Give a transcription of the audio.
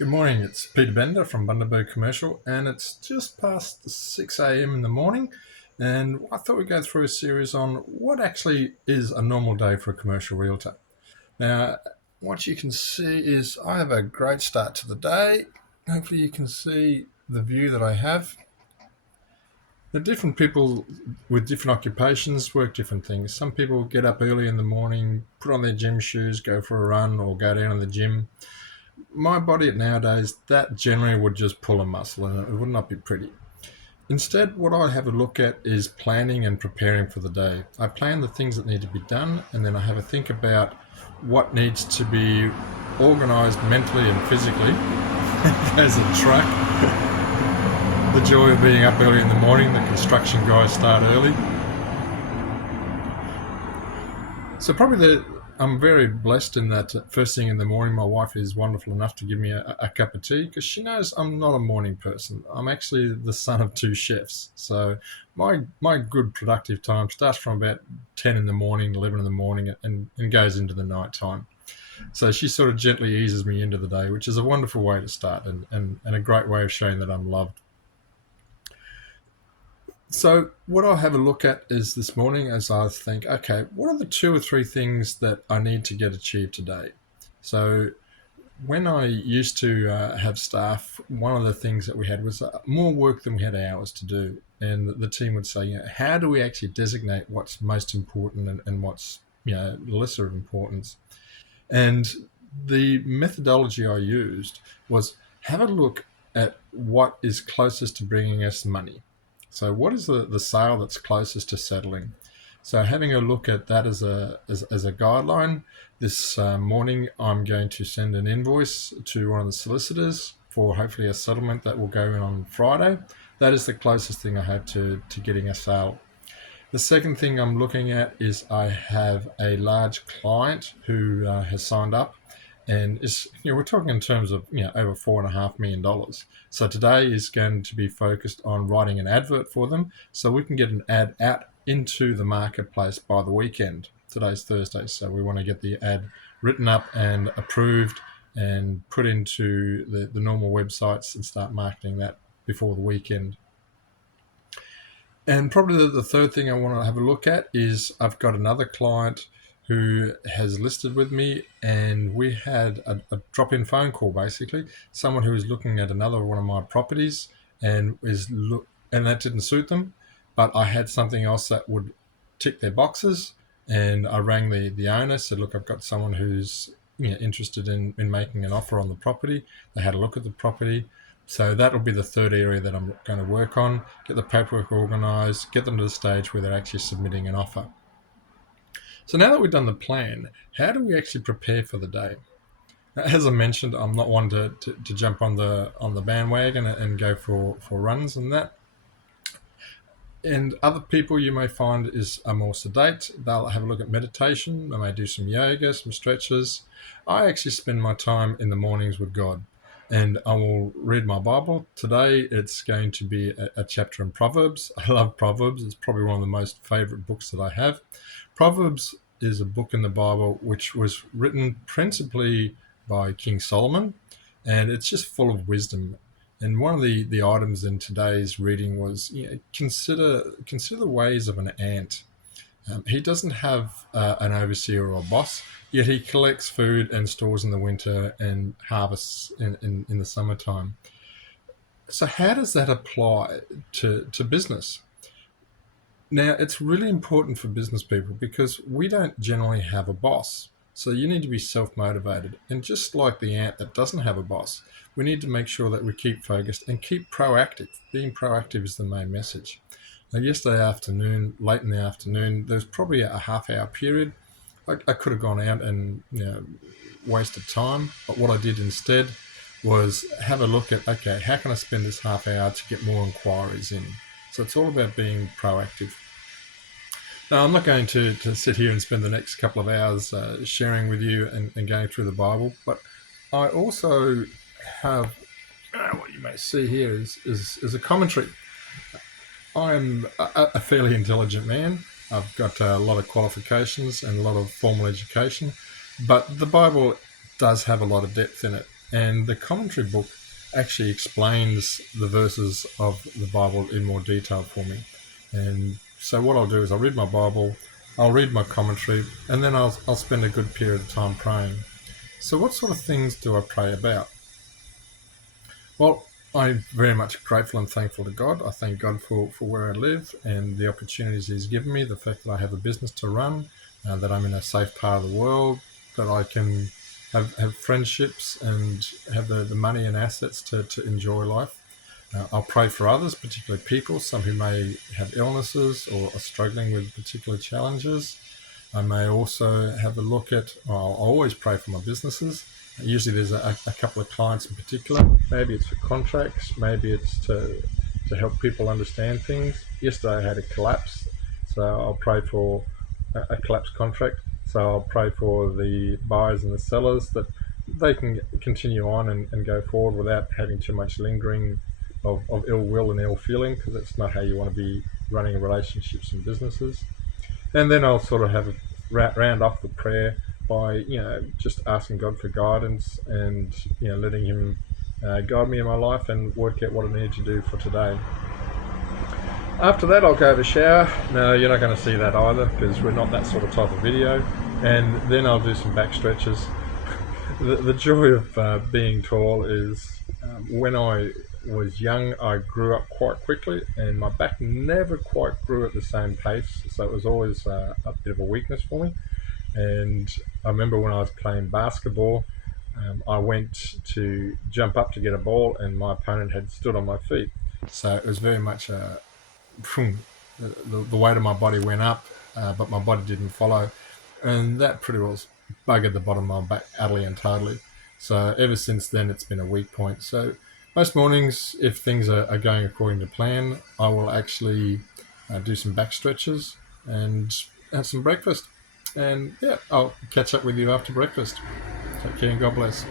Good morning, it's Peter Bender from Bundaberg Commercial, and it's just past 6 a.m. in the morning. And I thought we'd go through a series on what actually is a normal day for a commercial realtor. Now, what you can see is I have a great start to the day. Hopefully, you can see the view that I have. The different people with different occupations work different things. Some people get up early in the morning, put on their gym shoes, go for a run, or go down to the gym. My body nowadays, that generally would just pull a muscle and it would not be pretty. Instead, what I have a look at is planning and preparing for the day. I plan the things that need to be done, and then I have a think about what needs to be organised mentally and physically as a truck. The joy of being up early in the morning, the construction guys start early. So I'm very blessed in that first thing in the morning, my wife is wonderful enough to give me a cup of tea because she knows I'm not a morning person. I'm actually the son of two chefs. So my good productive time starts from about 10 in the morning, 11 in the morning, and goes into the night time. So she sort of gently eases me into the day, which is a wonderful way to start and a great way of showing that I'm loved. So what I'll have a look at is this morning as I think, okay, what are the two or three things that I need to get achieved today? So when I used to have staff, one of the things that we had was more work than we had hours to do. And the team would say, how do we actually designate what's most important and what's lesser of importance? And the methodology I used was have a look at what is closest to bringing us money. So what is the sale that's closest to settling? So having a look at that as a guideline, this morning I'm going to send an invoice to one of the solicitors for hopefully a settlement that will go in on Friday. That is the closest thing I have to getting a sale. The second thing I'm looking at is I have a large client who has signed up and is, we're talking in terms of, over $4.5 million. So today is going to be focused on writing an advert for them so we can get an ad out into the marketplace by the weekend. Today's Thursday, so we want to get the ad written up and approved and put into the normal websites and start marketing that before the weekend. And probably the third thing I want to have a look at is I've got another client who has listed with me, and we had a drop-in phone call, basically. Someone who is looking at another one of my properties and that didn't suit them, but I had something else that would tick their boxes, and I rang the owner, said, look, I've got someone who's interested in making an offer on the property. They had a look at the property. So that'll be the third area that I'm going to work on, get the paperwork organised, get them to the stage where they're actually submitting an offer. So now that we've done the plan, how do we actually prepare for the day? As I mentioned, I'm not one to jump on the bandwagon and go for runs and that. And other people you may find are more sedate. They'll have a look at meditation. They may do some yoga, some stretches. I actually spend my time in the mornings with God, and I will read my Bible. Today it's going to be a chapter in Proverbs. I love Proverbs. It's probably one of the most favorite books that I have. Proverbs is a book in the Bible which was written principally by King Solomon, and it's just full of wisdom. And one of the items in today's reading was, consider the ways of an ant. He doesn't have an overseer or a boss, yet he collects food and stores in the winter and harvests in the summertime. So how does that apply to business? Now, it's really important for business people because we don't generally have a boss. So you need to be self-motivated. And just like the ant that doesn't have a boss, we need to make sure that we keep focused and keep proactive. Being proactive is the main message. Now, yesterday afternoon, late in the afternoon, there was probably a half-hour period. I could have gone out and wasted time, but what I did instead was have a look at, okay, how can I spend this half hour to get more inquiries in? So it's all about being proactive. Now, I'm not going to sit here and spend the next couple of hours sharing with you and going through the Bible, but I also have, what you may see here is a commentary. I'm a fairly intelligent man. I've got a lot of qualifications and a lot of formal education, but the Bible does have a lot of depth in it. and the commentary book actually explains the verses of the Bible in more detail for me. And so what I'll do is I'll read my Bible, I'll read my commentary, and then I'll spend a good period of time praying. So what sort of things do I pray about? Well, I'm very much grateful and thankful to God. I thank God for where I live and the opportunities He's given me, the fact that I have a business to run, that I'm in a safe part of the world, that I can have friendships and have the money and assets to enjoy life. I'll pray for others, particularly people, some who may have illnesses or are struggling with particular challenges. I may also have a look at, well, I'll always pray for my businesses. Usually there's a couple of clients in particular. Maybe it's for contracts, maybe it's to help people understand things. Yesterday I had a collapse, so I'll pray for a collapsed contract. So I'll pray for the buyers and the sellers that they can continue on and go forward without having too much lingering of ill will and ill feeling, because that's not how you want to be running relationships and businesses. And then I'll sort of have a round off the prayer by, just asking God for guidance and, letting Him guide me in my life and work out what I need to do for today. After that, I'll go have a shower. No, you're not going to see that either, because we're not that sort of type of video. And then I'll do some back stretches. The joy of being tall is when I was young, I grew up quite quickly, and my back never quite grew at the same pace, so it was always a bit of a weakness for me. And I remember when I was playing basketball, I went to jump up to get a ball, and my opponent had stood on my feet. So it was very much the weight of my body went up, but my body didn't follow, and that pretty well buggered the bottom of my back utterly and totally. So ever since then, it's been a weak point. So most mornings, if things are going according to plan, I will actually do some back stretches and have some breakfast. And yeah, I'll catch up with you after breakfast. Take care and God bless.